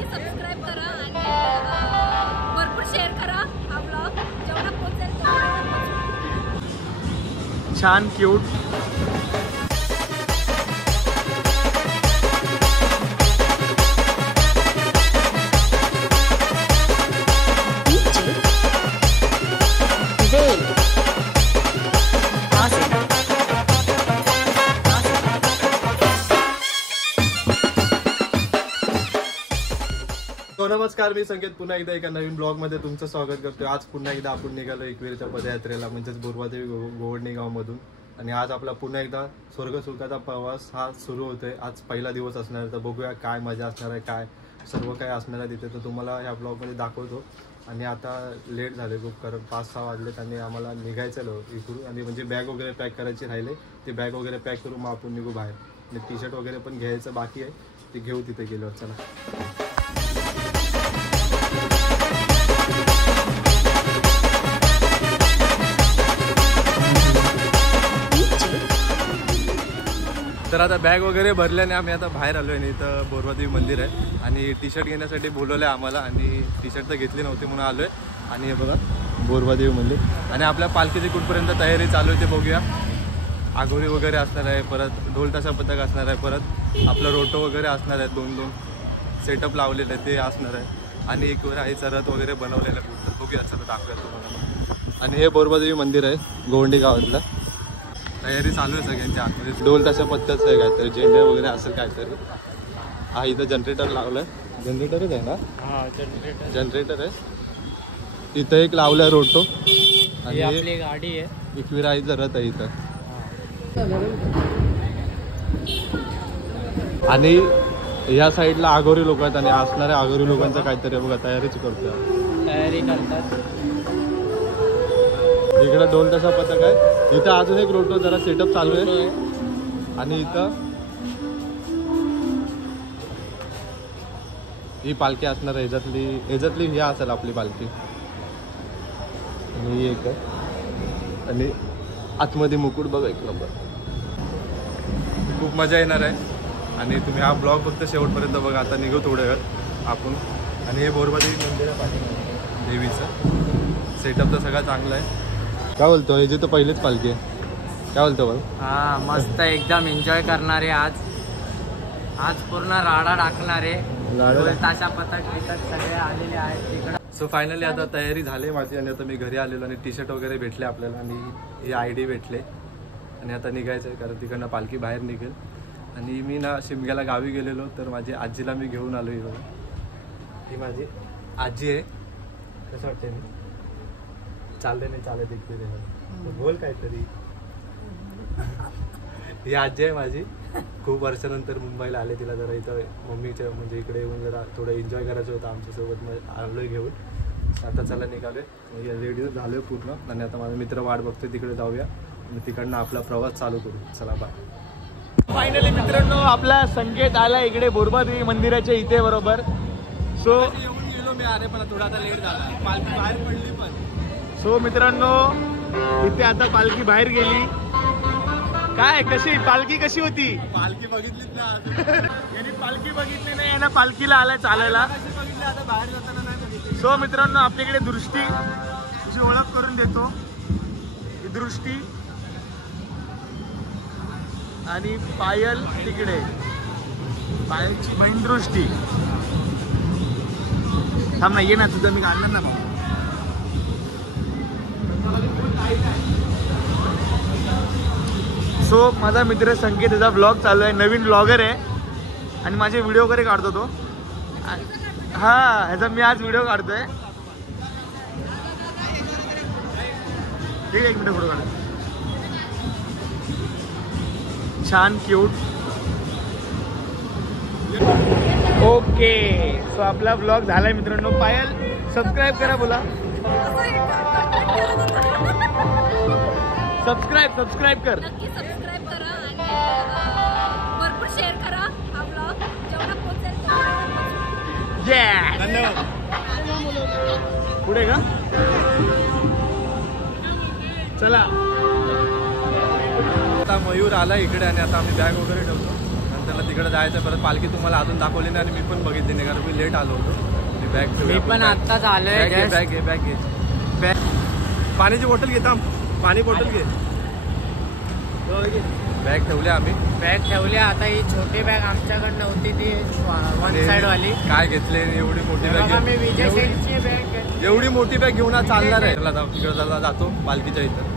नक्की सबस्क्राईब करा आणि भरपूर शेअर करा हा ब्लॉग जेवढा पोहोचेल तेवढा छान क्यूट नमस्कार, मी संकेत पुन्हा एकदा एका नवीन ब्लॉग मध्ये तुमचं स्वागत करतोय. आज पुन्हा एकदा आपण निघालो एकविरेच्या पदयात्रेला, म्हणजेच बोरबादेवी गोवडणी गावामधून. आणि आज आपला पुन्हा एकदा स्वर्ग सुखाचा प्रवास हा सुरू होतोय. आज पहिला दिवस असणार आहे, तर बघूया काय मजा असणार आहे, काय सर्व काय असणार आहे तिथे, तर तुम्हाला ह्या ब्लॉगमध्ये दाखवतो. आणि आता लेट झाले खूप, कारण 5-6 वाजलेत आणि आम्हाला निघायचं इकडून. आणि म्हणजे बॅग वगैरे पॅक करायची राहिले, ते बॅग वगैरे पॅक करून मग आपण निघू बाहेर. आणि टी-शर्ट वगैरे पण घ्यायचं बाकी आहे, ते घेऊ तिथे गेल्यावर. चला तर आता बॅग वगैरे भरल्याने आम्ही आता बाहेर आलो आहे. इथं बोरबादेवी मंदिर आहे आणि टी-शर्ट घेण्यासाठी बोलवलं आहे आम्हाला. आणि टी-शर्ट तर घेतली नव्हती म्हणून आलो आहे. आणि हे बघा बोरबादेवी मंदिर. आणि आपल्या पालखीची कुठपर्यंत तयारी चालू आहे ते बघूया. आघोरी वगैरे असणार आहे, परत ढोल ताशा पथक असणार आहे, परत आपलं रोटो वगैरे असणार आहे, 2-2 सेटअप लावलेलं आहे ते असणार आहे. आणि एक वेळ आईचा रथ वगैरे बनवलेलं आहे, तर बघूया चला दाखवूया तुम्हाला. आणि हे बोरबादेवी मंदिर आहे गोवंडी गावातलं. तयारी चालू आहे सगळ्यांच्या आतमध्ये. ढोल ताशा पथकच आहे काहीतरी, झेंडे वगैरे असेल काहीतरी. हा इथं जनरेटर लावलंय, जनरेटरच आहे ना? हा जनरेटर आहे. इथं एक लावलाय रोटो आणि आपली गाडी आहे, एकवीर आईचा रथ आहे इथं. आणि या साईडला आघोरी लोक आहेत आणि असणाऱ्या आघोरी लोकांचं काहीतरी बघा तयारीच करतोय, तयारी करतात. इकडे ढोल ताशा पथक आहे. इथं अजून एक रोटो जरा सेटअप चालू आहे. आणि इथं ही पालखी असणार आहे, ह्याच्यातली ही असेल आपली पालखी. आणि एक आहे आणि आतमध्ये मुकुट बघा एक नंबर. खूप मजा येणार आहे आणि तुम्ही हा ब्लॉग फक्त शेवटपर्यंत बघा. आता निघू थोड्या वेळ आपण. आणि हे बोरबादेवी मंदिर आहे देवीचं. सेटअप तर सगळा चांगला आहे. काय बोलतो, हे जे तर पहिलीच पालखी आहे. काय बोलतो बघ? हा मस्त एकदम एन्जॉय करणारे. आज पूर्ण राडा टाकणारे. ताशा पथक तिकट सगळे आलेले आहेत तिकडं. सो फायनली आता तयारी झाली माझी. आणि आता मी घरी आलेलो आणि टी-शर्ट वगैरे भेटले आपल्याला आणि हे ID भेटले. आणि आता निघायचं आहे, कारण तिकडनं पालखी बाहेर निघेल. आणि मी ना शिमग्याला गावी गेलेलो, तर माझी आजीला मी घेऊन आलो. ही माझी आजी आहे. कसं वाटतंय मी चालले नाही चालत एक तरी बोल काहीतरी. ही आजी आहे माझी. खूप वर्षानंतर मुंबईला आले. तिला जरा इथं मम्मीच्या म्हणजे इकडे येऊन जरा थोडं एन्जॉय करायचं होतं आमच्यासोबत. मग आलोय घेऊन. आता चला निघालोय, रेडी झालोय पूर्ण. आणि आता माझा मित्र वाट बघतोय, तिकडे जाऊया आणि तिकडनं आपला प्रवास चालू करू. चला बाय. फायनली मित्रांनो आपला संकेत आला इकडे बोरबादेवी मंदिराच्या इथे बरोबर. सो येऊन गेलो मी. अरे पण थोडा आता लेट झाला, पालखी बाहेर पडली पण. सो मित्रांनो इथे आता पालखी बाहेर गेली. काय कशी पालखी कशी होती? पालखी बघितलीच ना. यांनी पालखी बघितली नाही, यांना पालखीला आलाय चालायला. बघितली आता बाहेर जाताना नाही बघितली. सो मित्रांनो आपल्याकडे दृष्टी तुझी ओळख करून देतो. ही दृष्टी आणि पायल तिकडे, पायलची बहीण दृष्टी. थांब ना, ये ना तुझं मी काढणार ना. सो माझा मित्र संकेत, याचा ब्लॉग चालू आहे. नवीन ब्लॉगर आहे आणि माझे व्हिडिओ वगैरे काढतो तो. हा ह्याचा मी आज व्हिडिओ काढतोय. ठीक आहे, एक मिनिट फोटो काढ. छान क्यूट. ओके सो आपला ब्लॉग झालाय मित्रांनो. पायल सबस्क्राईब करा बोला. सबस्क्राईब कर. नक्की सबस्क्राईब करा आणि भरपूर शेअर करा हा ब्लॉग जेवढा पोहोचेल तेवढा. धन्यवाद. पुढे का चला. आता मयूर आला इकडे आणि आता आम्ही बॅग वगैरे ठेवतो. नंतर मग तिकडे जायचं. परत पालखी तुम्हाला अजून दाखवली नाही आणि मी पण बघितली नाही कारण मी लेट आलो होतो. बॅग मी पण आत्ताच आलोय. बॅग घे. पाण्याची बॉटल घेता, पाणी बॉटल घे. बॅग ठेवले आम्ही. बॅग ठेवली. आता ही छोटी बॅग आमच्याकडे नव्हती, ती वन साइड वाली. काय घेतले एवढी मोठी बॅग? मी विजय सेठची बॅग. एवढी मोठी बॅग घेऊन आज चालणार आहे. तिकडे जातो पालखीच्या इथं.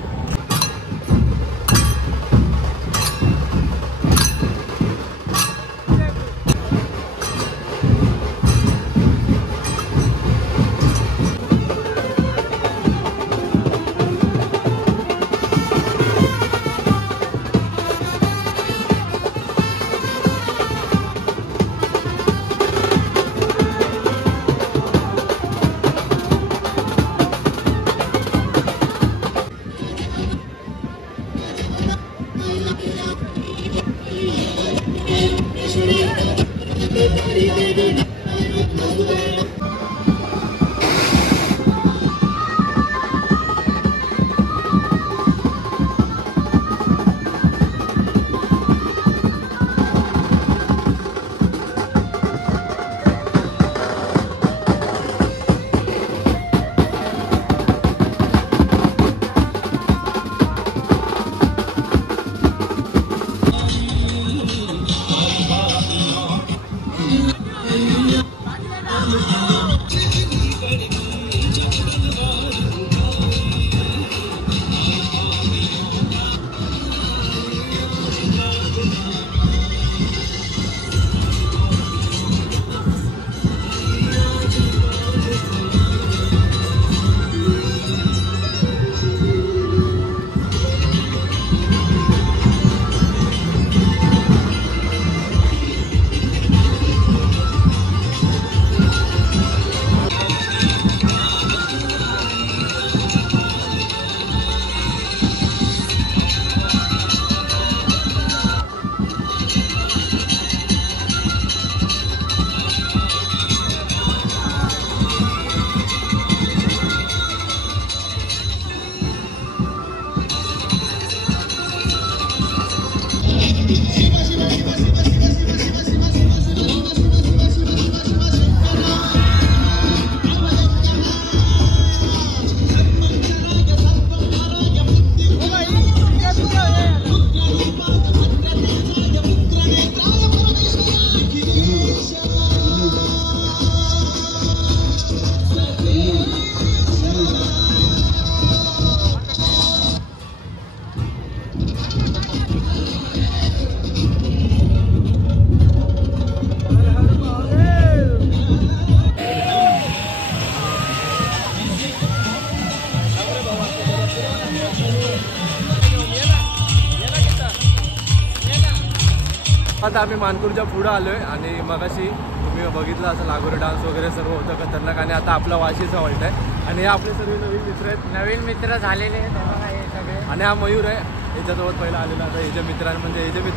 आता आम्ही मानपूरच्या पुढं आलोय आणि मगाशी तुम्ही बघितलं असं लागोरी डान्स वगैरे सर्व होतं खतरनाक. आणि आता आपला वाशीचा हॉल्ट आहे आणि हे आपले सर्व नवीन मित्र आहेत. नवीन मित्र झालेले आहेत हे सगळे. आणि हा मयूर आहे, याच्याजवळ पहिला आलेला. आता याचे मित्र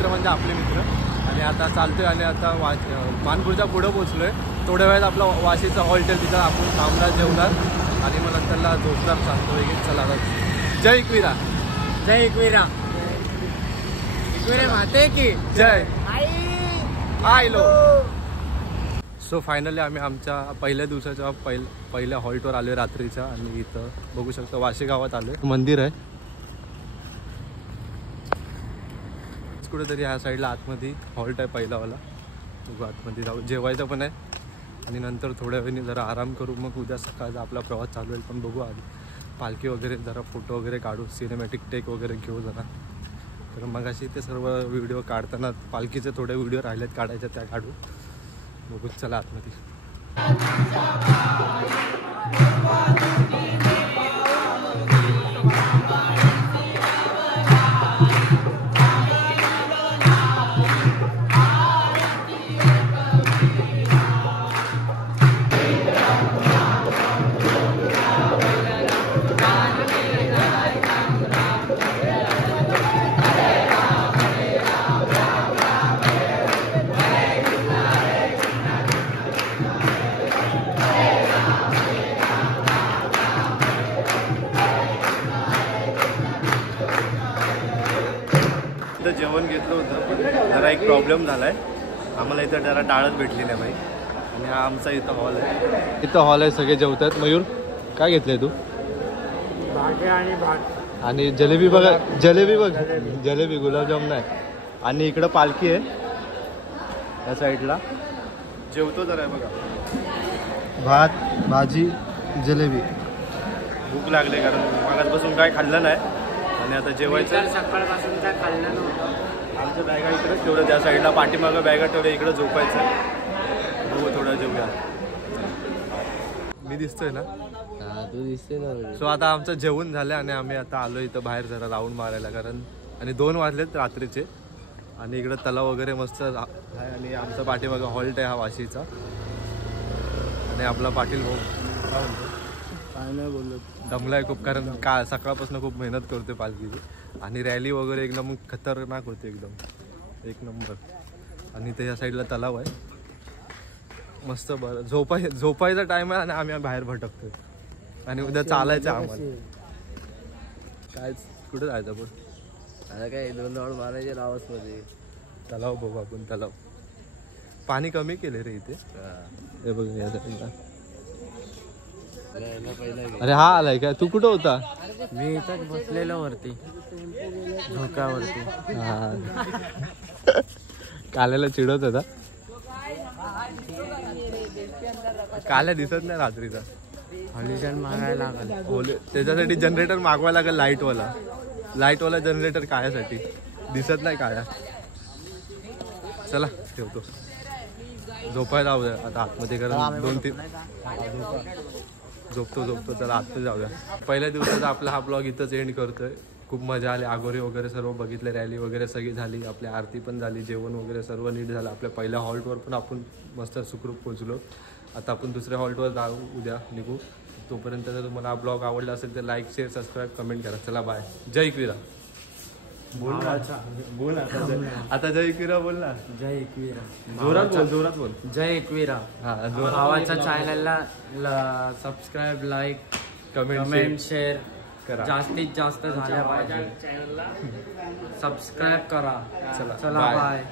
म्हणजे आपले मित्र. आणि आता चालतोय आणि आता मानपूरच्या पुढं पोहोचलोय. थोड्या वेळात आपला वाशीचा हॉल्ट आहे, तिथं आपण थांबणार जेवणार आणि मग नंतरला जोरदार सांगतो वगैरे. चला जय एकविरा. जय एकविरा. एकविरा माते की जय. आयलो. सो फायनली आम्ही आमच्या पहिल्या दिवसाच्या पहिल्या हॉल्टवर आलोय रात्रीच्या. आणि इथं बघू शकता वाशी गावात आलोय. मंदिर आहे कुठेतरी ह्या साईडला आतमध्ये. हॉल्ट आहे पहिलावाला. बघू आतमध्ये जाऊ. जेवायचं पण आहे आणि नंतर थोड्या वेळाने जरा आराम करू. मग उद्या सकाळचा आपला प्रवास चालू होईल. पण बघू आधी पालखी वगैरे जरा फोटो वगैरे काढू, सिनेमॅटिक टेक वगैरे घेऊ जरा. तर मग अशी ते सर्व व्हिडिओ काढताना पालखीचे थोडे व्हिडिओ राहिलेत काढायचे, त्या काढू. बघू चला आतमध्ये. जेवण घेतलं होतं पण जरा एक प्रॉब्लेम झालाय. आम्हाला इथं जरा डाळच भेटली नाही बाई. आणि हा आमचा इथं हॉल आहे. इथं हॉल आहे, सगळे जेवतात. मयूर काय घेतलंय तू? आणि भात आणि जलेबी बघा, जलेबी बघ, जलेबी गुलाबजामुन आहे. आणि इकडं पालखी आहे त्या साईडला. जेवतो जरा आहे बघा, भात भाजी जलेबी. भूक लागले कारण मागासपासून काय खाल्लं नाही आणि आता जेवायचं. सकाळपासून काय खाल्लं नव्हतं. आमच्या बॅगा इकडेच तेवढं त्या साईडला पाठीमागं बॅगा तेवढं इकडं झोपायचं. बघू थोडं जेवूया. मी दिसतोय ना? तू दिसते ना. सो आता आमचं जेवण झालं आणि आम्ही आता आलो इथं बाहेर जरा राऊंड मारायला. कारण आणि 2 वाजलेत रात्रीचे. आणि इकडं तलाव वगैरे मस्त आहे. आणि आमचा पाठीमागं हॉल्ट आहे हा वाशीचा. आणि आपला पाटील भाऊ काय नाही बोलत, दमलाय खूप. कारण का सकाळपासून खूप मेहनत करतोय पालखीची. आणि रॅली वगैरे एकदम खतरनाक होते, एकदम एक नंबर. आणि ते या साईडला तलाव आहे मस्त. बरं झोपायचा टाइम आहे आणि आम्ही बाहेर भटकतोय. आणि उद्या चालायचं आम्हाला. काय कुठे जायचं पण आता काय 2 राऊंड मारायचे रावसमध्ये. तलाव बघू आपण. तलाव पाणी कमी केले रे इथे. हे बघ या साईडला. अरे हा आलाय काय? तू कुठं होता? मी इथंच बसलेलो वरती झोक्यावरती. हा काल्याला चिडवत होता. काल्या दिसत नाही रात्रीचा. हॉलिजन मागायला लागल. त्याच्यासाठी जनरेटर मागवायला लागेल. लाईटवाला जनरेटर कायासाठी दिसत नाही काया. चला ठेवतो. झोपायला जाऊया आता आतमध्ये. कारण 2-3 झोपतो. चला आतमध्ये जाऊया. पहिल्या दिवसाचा आपला हा ब्लॉग इथंच एंड करतोय. खूप मजा आली. आगोरी वगैरे सर्व बघितले. रॅली वगैरे सगळी झाली. आपली आरती पण झाली. जेवण वगैरे सर्व नीट झालं. आपल्या पहिल्या हॉल्टवर पण आपण मस्त सुखरूप पोहोचलो. आता आपण दुसऱ्या हॉल्टवर जाऊ, उद्या निघू. तोपर्यंत जर तुम्हाला हा ब्लॉग आवडला असेल तर लाईक शेअर सबस्क्राईब कमेंट करा. चला बाय. जय एकविरा बोल ना. आता जय एकविरा बोल ना. जय एकविरा. जोरात बोल. जय एकविरा. हा भावाच्या चॅनलला सबस्क्राईब, लाईक, कमेंट शेअर करा. जास्तीत जास्त झाल्या पाहिजे. सबस्क्राईब करा. चला बाय.